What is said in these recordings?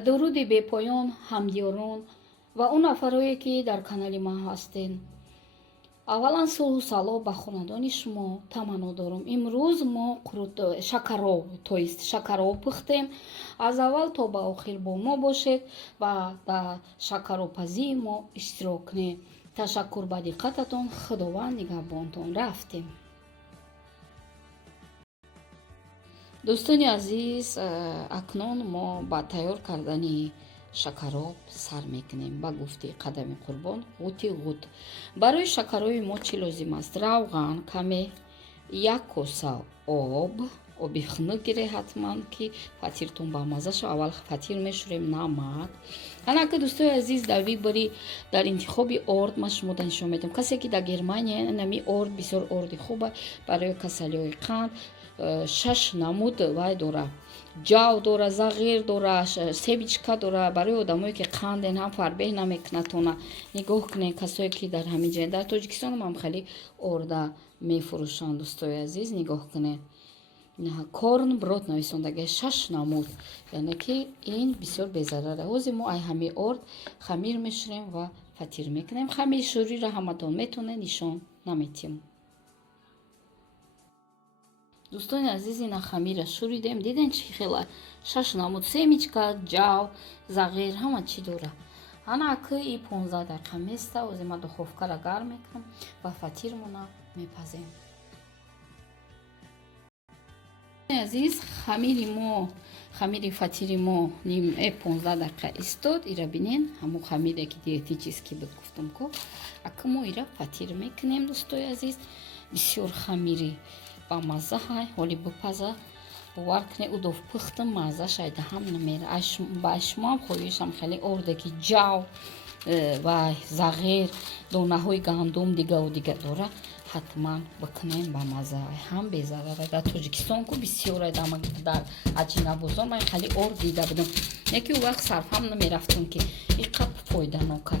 дуруди бепоён ҳамдиёрон ва он нафарое ки дар канали ман ҳастед. аввалан сулҳу салом ба хонадони шумо таманно дорам. имрӯз мо шакароб пухтем. аз аввал то ба охир бо мо бошед ва дар шакаробпазии мо иштирок кунед. ташаккур ба диққататон. худованд нигаҳбонтон. рафтем. дӯстони азиз, акнун мо ба тайёр кардани шакароб сар мекунем. ба гуфти қадами қурбон ғути ғут. барои шакароби мо чӣ лозим аст? равған каме, 1 коса оби хунук гиред ҳатман ки фатиртон ба маза шавад. аввал фатир мешӯрем, намак. ҳанака дӯстои азиз, дар вибори дар интихоби орд ман шумода нишон медиҳам. касе ки дар Германия нами орд бисёр орди хуба барои касалиҳои қанд. 6 намуд вай дора. ҷав дора, зағир дора, себичка дора. барои одамое ки қанден ҳам фарбеҳ намекунатона. нигоҳ кунед касое ки дар ҳамин ҷай дар Тоҷикистон ҳам хеле орда мефурӯшанд. дӯстои азиз, нигоҳ кунед. корн брод нависондагӣ 6 намуд, яъне ки ин бисёр безараре. ҳозир мо ай ҳами орд хамир мешӯрем ва фатир мекунем. хамири шӯриро ҳаматон метонед, нишон наметим. дӯстони азиз, ина хамира шӯридем. диден чӣ хела 6 намуд, семичка, ҷав, зағир, ҳама чӣ дора. ҳанаки и 15 дақиқа места. ҳозир ман духовкаро гарм мекунам ва фатирмона мепазем. азиз, хамири фатири мо 15 дақиқа истод. ира бинен ҳамо хамире ки диетически буд гуфтам ко. ака мо ира фатир мекунем. дӯстои азиз, бисёр хамири ба маза ҳай ҳоли бипаза бовар кунед удов пухтам маза шайда ҳам намера. ба шумоам хоҳишам хеле орде ки ҷав ва зағир, донаҳои гандум дигаву дига дора, ҳатман бикунем ба маза ҳам безарара. дар Тоҷикистон ку бисёр дар аҷинабозор ман хеле орд дида будам. яке вақт сарфам намерафтам ки иқаб фоиданок ай.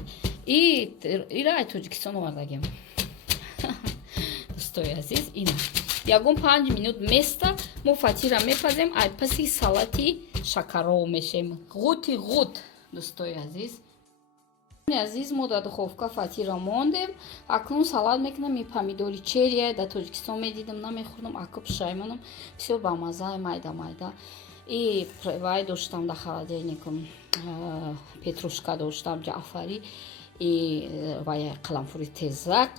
ира ай Тоҷикистон овардагем. дӯстои азиз, ина ягон 5 минут места мо фатира мепазем. ай паси салати шакароб мешем. ғути ғут. дӯстои азиз, мо дар духовка фатира мондем. акнун салат мекунам. ин помидори черия дар Тоҷикистон медидам, намехӯрдам. ака пушаймонам бисёр бамаза, майда майда. и вай доштам дар холодильникам, петрушка доштам, ҷаъфари, и вай қаламфури тезак,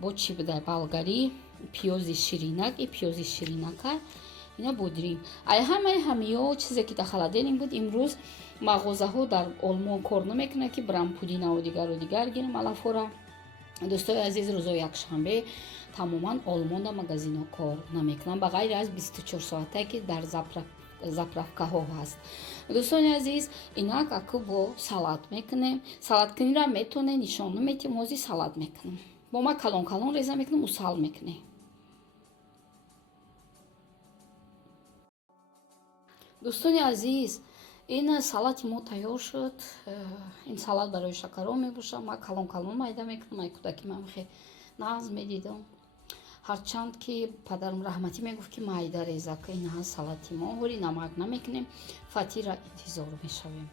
бо чӣ буда болгарӣ, пиёзи ширинак, и пиёзи ширинакай, ина бодрим. ай ҳамаи ҳамиё чизе ки дар холодильник буд. имрӯз мағозаҳо дар олмон кор намекунанд ки брам пудинаву дигару дигар гирем алафора. дӯстои азиз, рӯзои якшанбе тамоман олмон дар магазинҳо кор намекунанд, ба ғайри аз 24 соатае ки дар заправкаҳо ҳаст. дӯстони азиз, инак аку бо салат мекунем. салаткуниро метонед нишон наметим. ҳозир салат мекунам. бо ма калон калон реза мекунам, усал мекунем. дӯстони азиз, ин салати мо тайёр шуд. ин салат барои шакароб мебошад. ман калон калон майда мекунам. ай кӯдаки ман хе нағз медидам. ҳарчанд ки падарам раҳматӣ мегуфт ки майда реза ка. ин ҳаст салати мо. ҳоли намак намекунем. фатира интизор мешавем.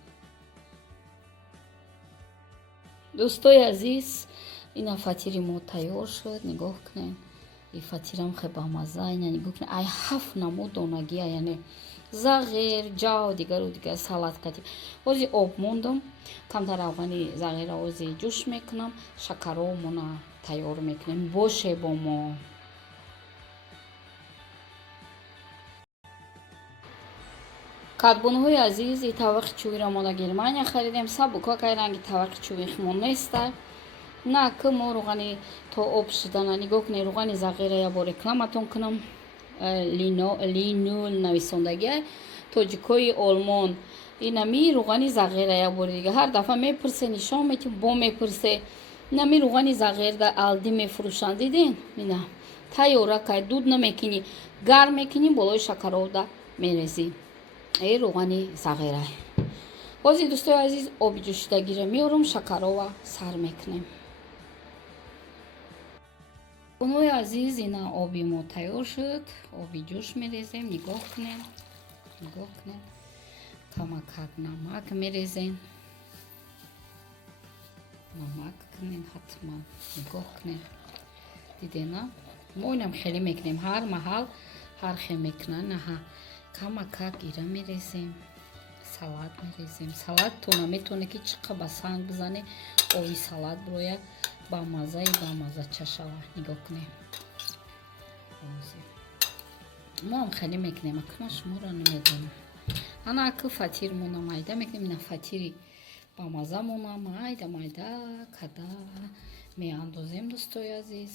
дӯстои азиз, ина фатири мо тайёр шуд. нигоҳ кунед. и фатирам хе бамаза. ина нигоҳ кунед. ай 7 намуд донагия, яъне зағир, ҷав, дигару дигар салат кардем. ҳозир об мондам. камтар равғани зағира ҳозир ҷӯш мекунам. шакаробмона тайёр мекунем. боше бо мо. кадбонҳои азиз, и тавақи чӯбиро мо дар Германия харидем. сабука кай ранги тавақи чӯби хмо нестай. на ки мо рӯғани то об шудана. нигоҳ кунед. рӯғани зағира я бо рекламатон кунам. линул нависондагӣ тоҷикои олмон. инами рӯғани зағира я бори дига ҳар дафъа мепурсе, нишон метим, бо мепурсе. инами рӯғани зағир дар алди мефурӯшанд. диден? ина тайёра кай. дуд намекунӣ, гарм мекунӣ, болои шакаробда мерезӣ. рӯғани зағира. ҳозир дӯстои азиз, оби ҷӯшидагиро меорам, шакарова сар мекунем. онҳои азиз, ина оби мо тайёр шуд. оби ҷӯш мерезем. нигоҳ кунед. камакак намак мерезем. намак кунем ҳатман. нигоҳ кунем. дидена? мо инам хеле мекунем. ҳар маҳал ҳар хел мекунан. аҳа камакак ира мерезем. салат мерезем. салат то наметавоне ки чиқа ба санг бизане ови салат бироя бамаза чашава. нигоҳ кунем. мо ҳам хеле мекунем. акна шуморо намедонам. ана аку фатирмона майда мекунем. ина фатири бамазамона майда када меандозем дӯстои азиз.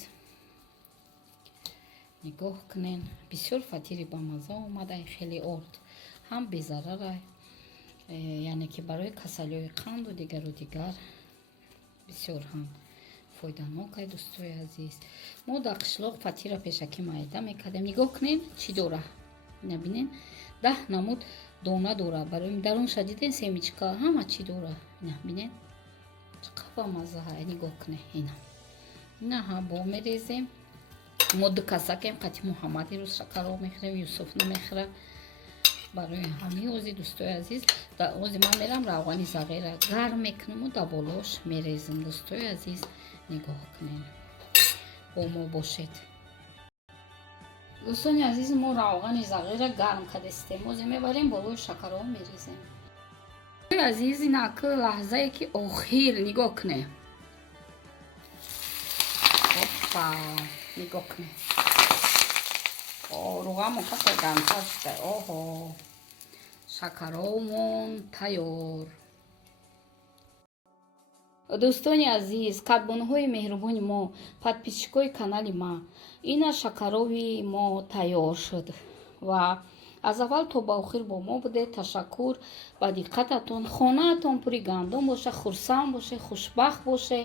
нигоҳ кунен. бисёр фатири бамаза омада. хеле орд ҳам безарара, яъне ки барои касалиҳои қанду дигару дигар бисёр ҳам фоиданокай дӯстои азиз. мо дар қишлоқ фатира пешакӣ майда мекардем. нигоҳ кунен чӣ дора. ина бинен 10 намуд дона дора. барои дарун шадиден семечка ҳама чӣ дора. ина бинен чиқа бамаза ҳай. нигоҳ кунен. ина ҳам бо мерезем. мо ду касакем. қати муҳаммади рӯз шакаро мехӯрем. юсуф намехӯра. барои ҳамин ози дӯстои азиз дар ози ман мерам равғани зағира гарм мекунаму дар болош мерезам дӯстои азиз. нигоҳ кунем. бо мо бошед. дӯстони азиз мо равғани зағира гарм кардастем. ози мебарем болои шакаро мерезем. дӯстои азиз ин аку лаҳзае ки охир нигоҳ кунем. опа нигоҳ кунем. руғамон қадар гармтар шуда. оҳо шакаромон тайёр. дӯстони азиз, кадбонҳои меҳрубони мо, подписчикои канали ма, ина шакарови мо тайёр шуд ва аз аввал то ба охир бо мо будед. ташаккур ба диққататон. хонаатон пури гандум боша, хурсанд боше, хушбахт боше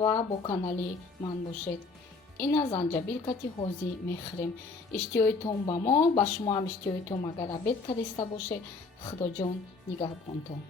ва бо канали ман бошед. ина занҷабил кати ҳозӣ мехӯрем. иштиёитон ба мо, ба шумо ҳам иштиёитон агар абед кариста боше. худоҷон нигаҳбонтон.